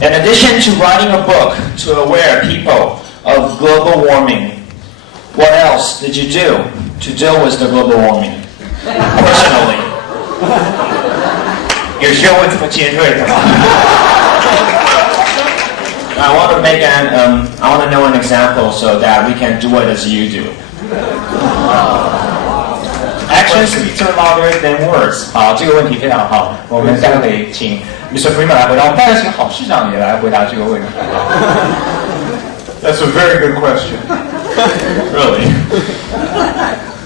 In addition to writing a book to aware people of global warming, what else did you do to deal with the global warming personally? 有需要问这么尖锐的吗？ I want to make I want to know an example so that we can do it as you do. Actions speak louder than words. 好，这个问题非常好，我们待会请 Mr. Freeman 来回答，我们待会请郝市长也来回答这个问题。That's a very good question. Really?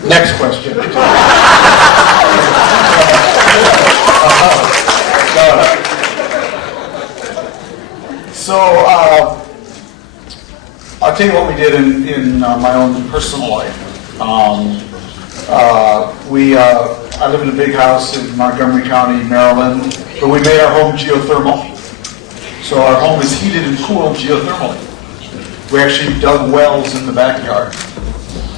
Next question. So I'll tell you what we did in my own personal life. I live in a big house in Montgomery County, Maryland, but we made our home geothermal. So our home is heated and cooled geothermally. We actually dug wells in the backyard.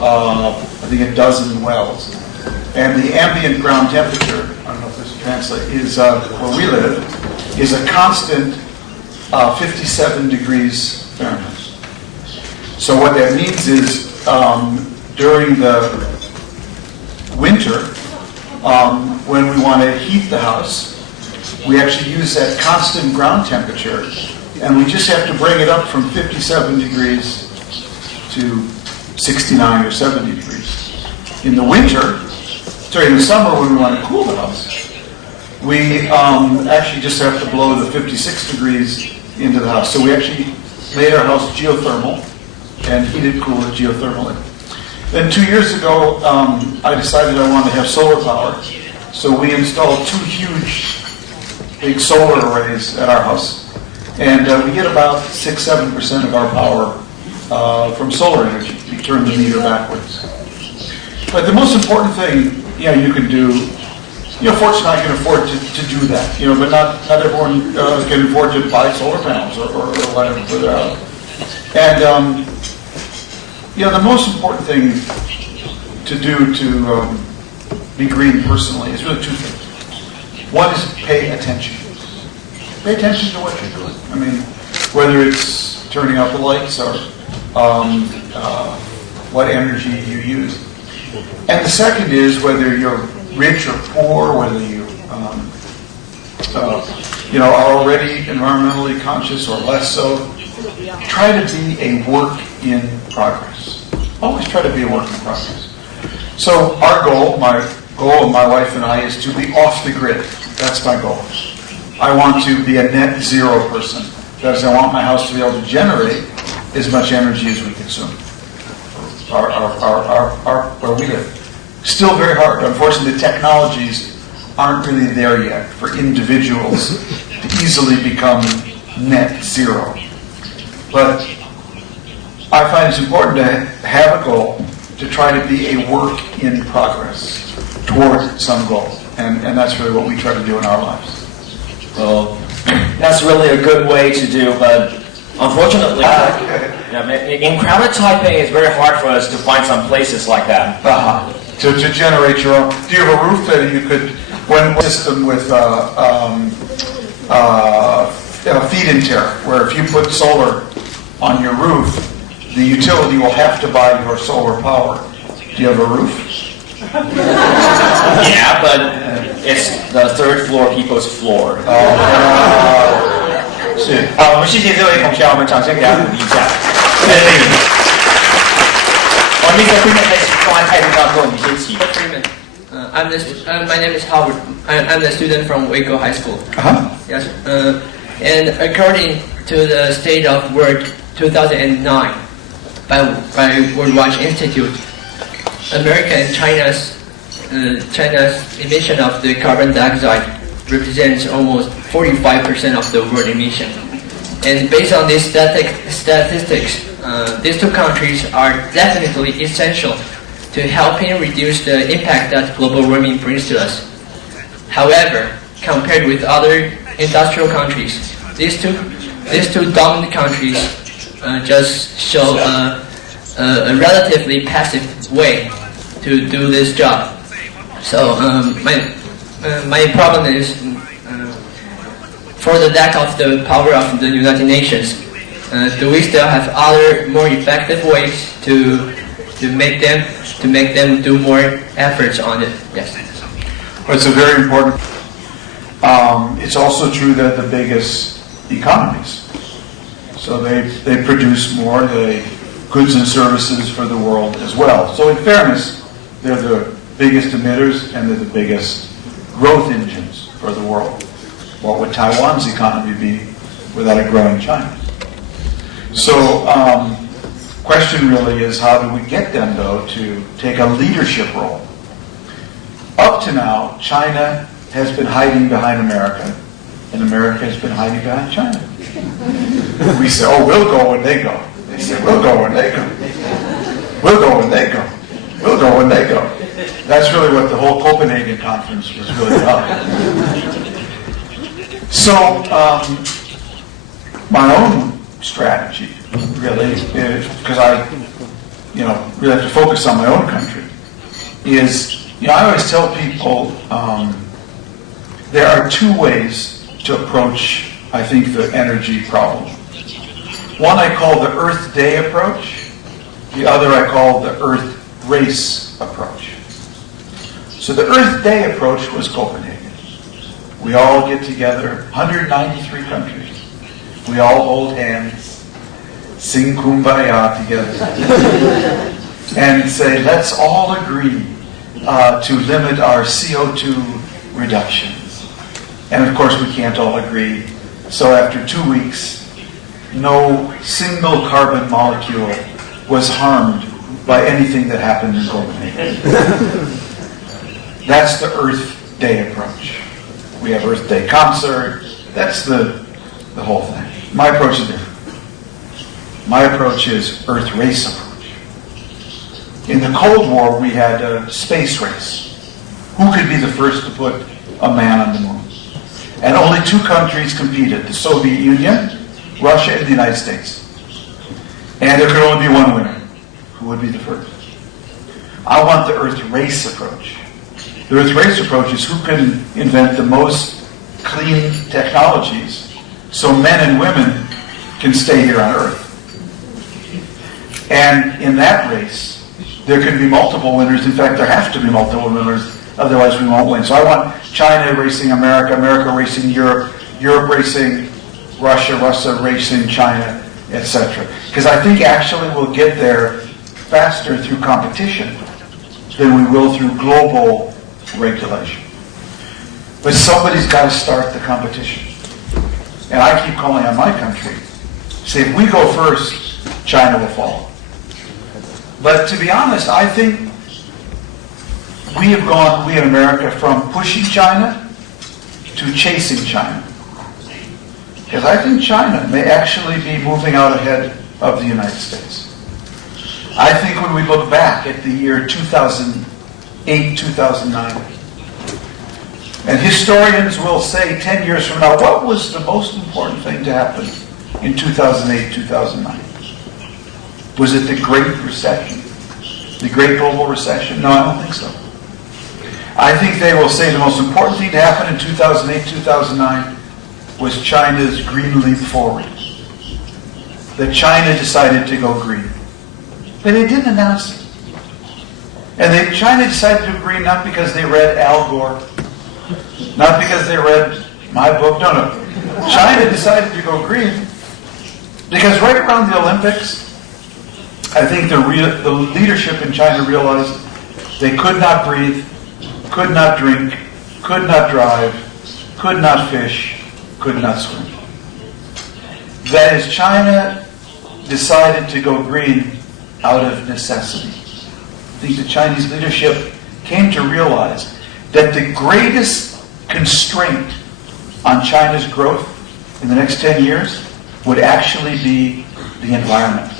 I think a dozen wells. And the ambient ground temperature, I don't know if this translates, is where we live, is a constant 57 degrees Fahrenheit. So what that means is during the winter, when we want to heat the house, we actually use that constant ground temperature, and we just have to bring it up from 57 degrees to 69 or 70 degrees. In the winter, during the summer when we want to cool the house, we actually just have to blow the 56 degrees into the house. So we actually made our house geothermal and heated, cooled it geothermally. Then 2 years ago, I decided I wanted to have solar power. So we installed 2 huge, big solar arrays at our house. And we get about 6-7% of our power from solar energy. We turn the meter backwards. But the most important thing, you can do, fortunately I can afford to do that, but not everyone can afford to buy solar panels or whatever for their house. And the most important thing to do to be green personally is really 2 things. One is pay attention. Pay attention to what you're doing. I mean, whether it's turning out the lights or what energy you use. And the second is whether you're rich or poor, whether you are already environmentally conscious or less so. Try to be a work in progress. Always try to be a work in progress. So our goal, my goal of my wife and I, is to be off the grid. That's my goal. I want to be a net zero person. That is, I want my house to be able to generate as much energy as we consume. Where we live. Still very hard. Unfortunately, the technologies aren't really there yet for individuals to easily become net zero. But I find it's important to have a goal, to try to be a work in progress toward some goal. And that's really what we try to do in our lives. Well, that's really a good way to do, but unfortunately, in crowded Taipei, it's very hard for us to find some places like that. To generate your own. Do you have a roof that you could, one system with feed-in tariff, where if you put solar on your roof, the utility will have to buy your solar power. Do you have a roof? Yeah, but it's the 3rd floor people's floor. 是，好，我们谢谢这位同学，我们掌声给他鼓励一下。Mr. Freeman 在放在态度上跟我们先起。My name is Howard. I'm the student from Waco High School. Yes. And according to the State of Work 2009 by World Watch Institute, America and China's emission of the carbon dioxide represents almost 45% of the world emission. And based on these statistics, these 2 countries are definitely essential to helping reduce the impact that global warming brings to us. However, compared with other industrial countries, these two dominant countries just show a relatively passive way to do this job. So my problem is for the lack of the power of the United Nations, do we still have other more effective ways to make them do more efforts on it? Yes. Well, it's a very important. It's also true that the biggest economies, so they produce more goods and services for the world as well. So in fairness, they're the biggest emitters and they're the biggest growth engines for the world. What would Taiwan's economy be without a growing China? So question really is, how do we get them, though, to take a leadership role? Up to now, China has been hiding behind America, and America has been hiding behind China. We say, oh, we'll go when they go. They say, we'll go when they go. We'll go when they go. We'll go when they go. That's really what the whole Copenhagen conference was really about. So, my own strategy, really, because I, really have to focus on my own country, is, I always tell people there are two ways to approach, I think, the energy problem. One I call the Earth Day approach. The other I call the Earth Race approach. So the Earth Day approach was Copenhagen. We all get together, 193 countries. We all hold hands, sing Kumbaya together, and say, let's all agree to limit our CO2 reductions. And of course we can't all agree. So after 2 weeks, no single carbon molecule was harmed by anything that happened in Copenhagen. That's the Earth Day approach. We have Earth Day concert. That's the whole thing. My approach is different. My approach is Earth Race approach. In the Cold War, we had a space race. Who could be the first to put a man on the moon? And only two countries competed, the Soviet Union, Russia, and the United States. And there could only be one winner. Who would be the first? I want the Earth Race approach. The Earth Race approach is who can invent the most clean technologies so men and women can stay here on Earth. And in that race, there can be multiple winners. In fact, there have to be multiple winners, otherwise we won't win. So I want China racing America, America racing Europe, Europe racing Russia, Russia racing China, etc. Because I think actually we'll get there faster through competition than we will through global regulation. But somebody's got to start the competition. And I keep calling on my country. Say, if we go first, China will follow. But to be honest, I think we in America, from pushing China to chasing China. Because I think China may actually be moving out ahead of the United States. I think when we look back at the year 2008, 2009, and historians will say 10 years from now, what was the most important thing to happen in 2008, 2009? Was it the Great Recession? The Great Global Recession? No, I don't think so. I think they will say the most important thing to happen in 2008, 2009 was China's green leap forward. That China decided to go green. But they didn't announce it. And China decided to go green not because they read Al Gore, not because they read my book. No. China decided to go green because right around the Olympics, I think the leadership in China realized they could not breathe, could not drink, could not drive, could not fish, could not swim. That is, China decided to go green out of necessity. I think the Chinese leadership came to realize that the greatest constraint on China's growth in the next 10 years would actually be the environment.